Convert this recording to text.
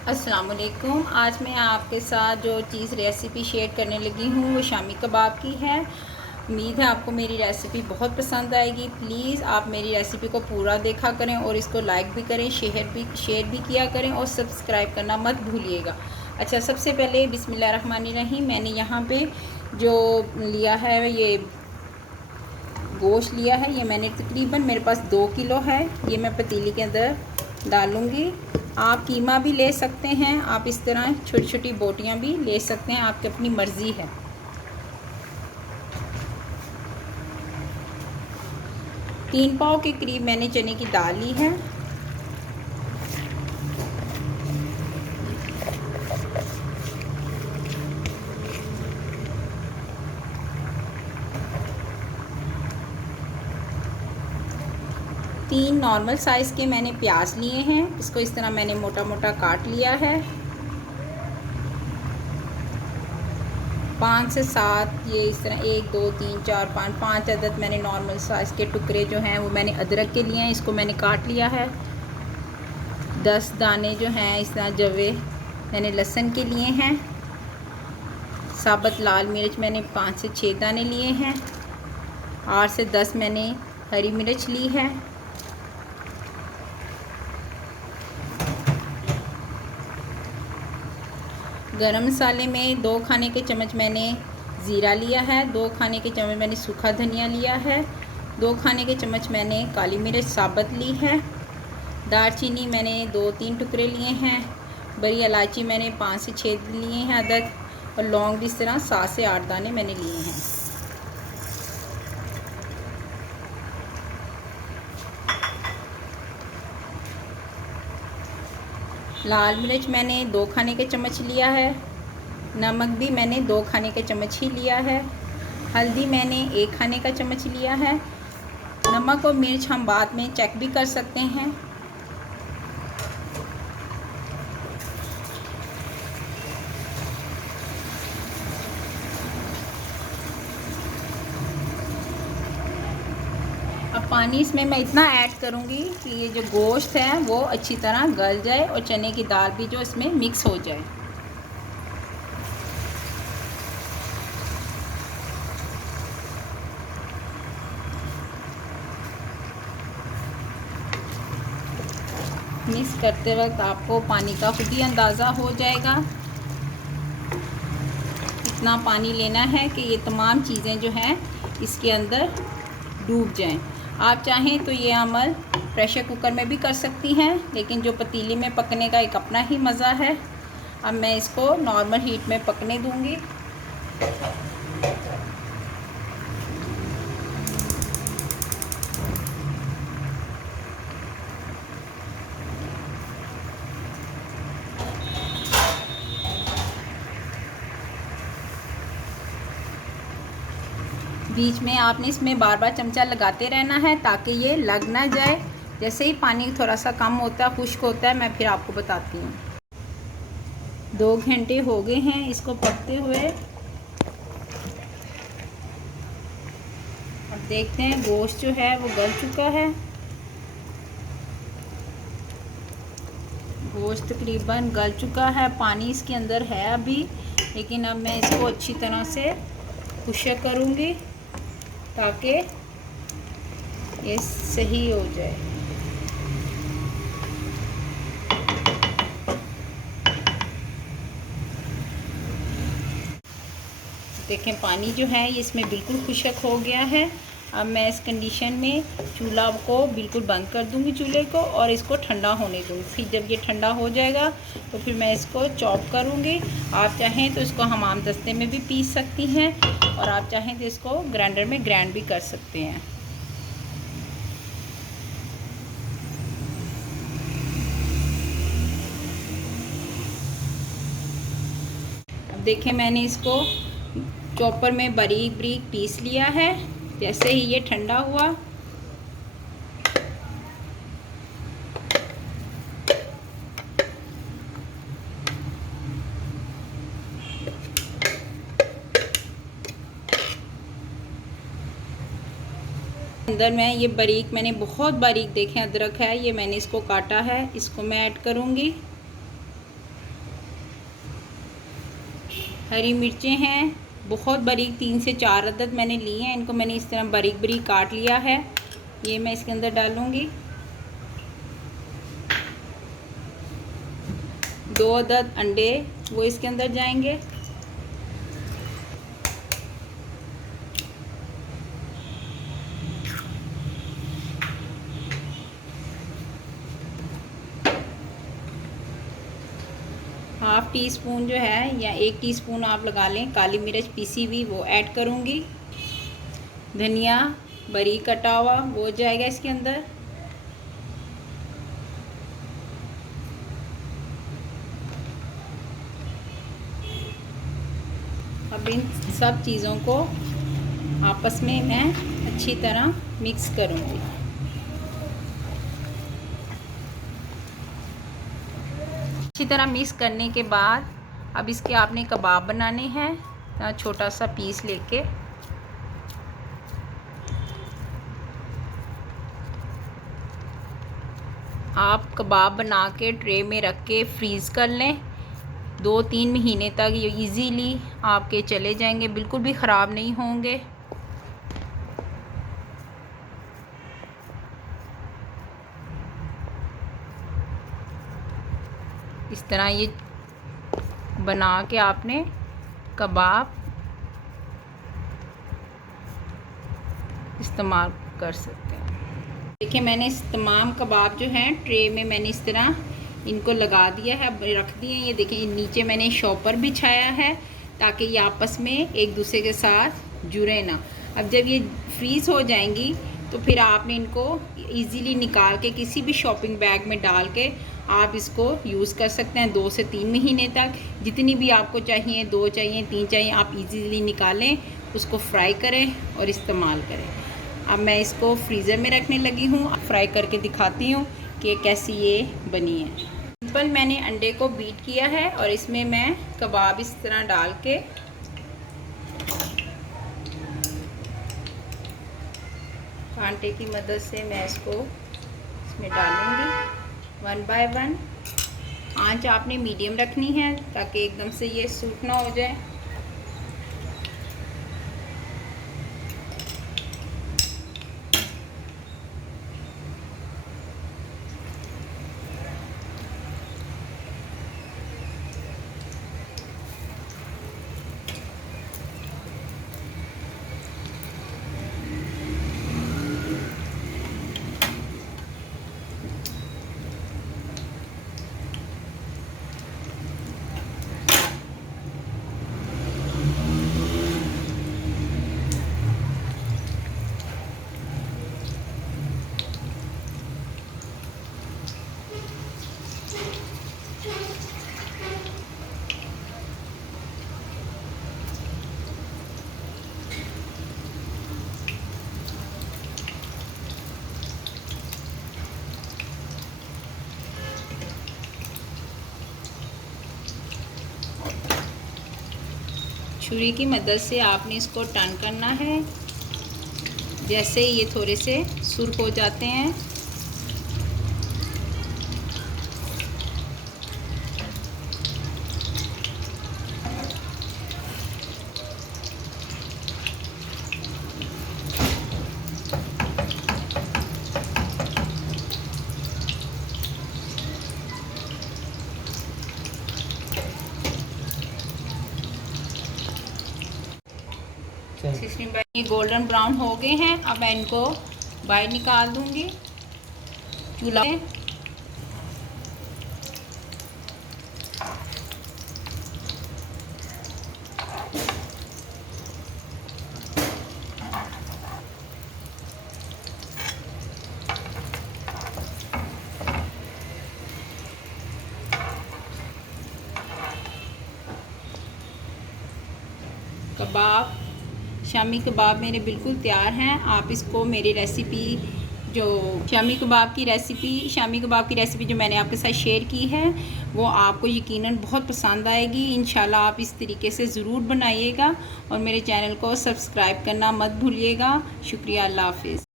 अस्सलाम वालेकुम। आज मैं आपके साथ जो चीज़ रेसिपी शेयर करने लगी हूँ वो शामी कबाब की है। उम्मीद है आपको मेरी रेसिपी बहुत पसंद आएगी। प्लीज़ आप मेरी रेसिपी को पूरा देखा करें और इसको लाइक भी करें, शेयर भी किया करें और सब्सक्राइब करना मत भूलिएगा। अच्छा, सबसे पहले बिस्मिल्लाहिर्रहमानिर्रहीम। मैंने यहाँ पे जो लिया है ये गोश्त लिया है, ये मैंने तकरीबन मेरे पास 2 किलो है। ये मैं पतीली के अंदर डालूँगी। आप कीमा भी ले सकते हैं, आप इस तरह छोटी छोटी बोटियाँ भी ले सकते हैं, आपकी अपनी मर्ज़ी है। 3 पाव के करीब मैंने चने की दाल ली है। तीन नॉर्मल साइज़ के मैंने प्याज लिए हैं, इसको इस तरह मैंने मोटा मोटा काट लिया है। 5 से 7 ये इस तरह 1 2 3 4 5 अदद मैंने नॉर्मल साइज़ के टुकड़े जो हैं वो मैंने अदरक के लिए हैं, इसको मैंने काट लिया है। 10 दाने जो हैं इस तरह जवे मैंने लहसुन के लिए हैं। साबुत लाल मिर्च मैंने 5 से 6 दाने लिए हैं। 8 से 10 मैंने हरी मिर्च ली है। गरम मसाले में 2 खाने के चम्मच मैंने ज़ीरा लिया है। 2 खाने के चम्मच मैंने सूखा धनिया लिया है। 2 खाने के चम्मच मैंने काली मिर्च साबुत ली है। दालचीनी मैंने 2-3 टुकड़े लिए हैं। बड़ी इलायची मैंने 5 से 6 लिए हैं अदद, और लौंग भी इस तरह 7 से 8 दाने मैंने लिए हैं। लाल मिर्च मैंने 2 खाने के चम्मच लिया है। नमक भी मैंने 2 खाने के चम्मच ही लिया है। हल्दी मैंने 1 खाने का चम्मच लिया है। नमक और मिर्च हम बाद में चेक भी कर सकते हैं। अब पानी इसमें मैं इतना ऐड करूँगी कि ये जो गोश्त है वो अच्छी तरह गल जाए और चने की दाल भी जो इसमें मिक्स हो जाए। मिक्स करते वक्त आपको पानी का खुद ही अंदाज़ा हो जाएगा। इतना पानी लेना है कि ये तमाम चीज़ें जो हैं इसके अंदर डूब जाएं। आप चाहें तो ये अमल प्रेशर कुकर में भी कर सकती हैं, लेकिन जो पतीली में पकने का एक अपना ही मज़ा है। अब मैं इसको नॉर्मल हीट में पकने दूंगी। बीच में आपने इसमें बार बार चमचा लगाते रहना है ताकि ये लग ना जाए। जैसे ही पानी थोड़ा सा कम होता है, खुश्क होता है, मैं फिर आपको बताती हूँ। 2 घंटे हो गए हैं इसको पकते हुए। अब देखते हैं गोश्त जो है वो गल चुका है। गोश्त तकरीबन गल चुका है, पानी इसके अंदर है अभी, लेकिन अब मैं इसको अच्छी तरह से खुश्क करूँगी ताकि ये सही हो जाए। देखें पानी जो है ये इसमें बिल्कुल खुश्क हो गया है। अब मैं इस कंडीशन में चूल्हा को बिल्कुल बंद कर दूंगी, चूल्हे को, और इसको ठंडा होने दूंगी। फिर जब ये ठंडा हो जाएगा तो फिर मैं इसको चॉप करूंगी। आप चाहें तो इसको हमाम दस्ते में भी पीस सकती हैं, और आप चाहें तो इसको ग्राइंडर में ग्राइंड भी कर सकते हैं। अब देखें मैंने इसको चॉपर में बारीक बारीक पीस लिया है। जैसे ही ये ठंडा हुआ अंदर मैं ये बारीक, मैंने बहुत बारीक देखें अदरक है, ये मैंने इसको काटा है, इसको मैं ऐड करूँगी। हरी मिर्चें हैं बहुत बारीक, 3 से 4 अदद मैंने ली हैं। इनको मैंने इस तरह बारीक बारीक काट लिया है। ये मैं इसके अंदर डालूँगी। 2 अदद अंडे वो इसके अंदर जाएंगे। हाफ़ टी स्पून जो है या 1 टीस्पून आप लगा लें काली मिर्च पीसी हुई वो ऐड करूँगी। धनिया बारीक कटा हुआ वो जाएगा इसके अंदर। अब इन सब चीज़ों को आपस में मैं अच्छी तरह मिक्स करूँगी। अच्छी तरह मिक्स करने के बाद अब इसके आपने कबाब बनाने हैं। छोटा सा पीस लेके आप कबाब बना के ट्रे में रख के फ्रीज़ कर लें। 2-3 महीने तक ये इजीली आपके चले जाएंगे, बिल्कुल भी ख़राब नहीं होंगे। इस तरह ये बना के आपने कबाब इस्तेमाल कर सकते हैं। देखिए मैंने इस तमाम कबाब जो हैं ट्रे में मैंने इस तरह इनको लगा दिया है, रख दिए हैं। ये देखिए नीचे मैंने शॉपर बिछाया है ताकि ये आपस में एक दूसरे के साथ जुड़े ना। अब जब ये फ्रीज़ हो जाएंगी तो फिर आपने इनको इजीली निकाल के किसी भी शॉपिंग बैग में डाल के आप इसको यूज़ कर सकते हैं 2 से 3 महीने तक। जितनी भी आपको चाहिए, 2 चाहिए, 3 चाहिए, आप इजीली निकालें, उसको फ्राई करें और इस्तेमाल करें। अब मैं इसको फ्रीज़र में रखने लगी हूँ, फ्राई करके दिखाती हूँ कि कैसी ये बनी है। सिंपल मैंने अंडे को बीट किया है और इसमें मैं कबाब इस तरह डाल के कांटे की मदद से मैं इसको इसमें डालूँगी 1 बाय 1। आंच आपने मीडियम रखनी है ताकि एकदम से ये सूख ना हो जाए। छुरी की मदद से आपने इसको टर्न करना है। जैसे ये थोड़े से सुर्ख हो जाते हैं ये गोल्डन ब्राउन हो गए हैं। अब मैं इनको बाहर निकाल दूंगी। चूल्हा कबाब शामी कबाब मेरे बिल्कुल तैयार हैं। आप इसको मेरी रेसिपी जो शामी कबाब की रेसिपी जो मैंने आपके साथ शेयर की है वो आपको यकीनन बहुत पसंद आएगी। इंशाल्लाह आप इस तरीके से ज़रूर बनाइएगा और मेरे चैनल को सब्सक्राइब करना मत भूलिएगा। शुक्रिया, अल्लाह हाफ़िज़।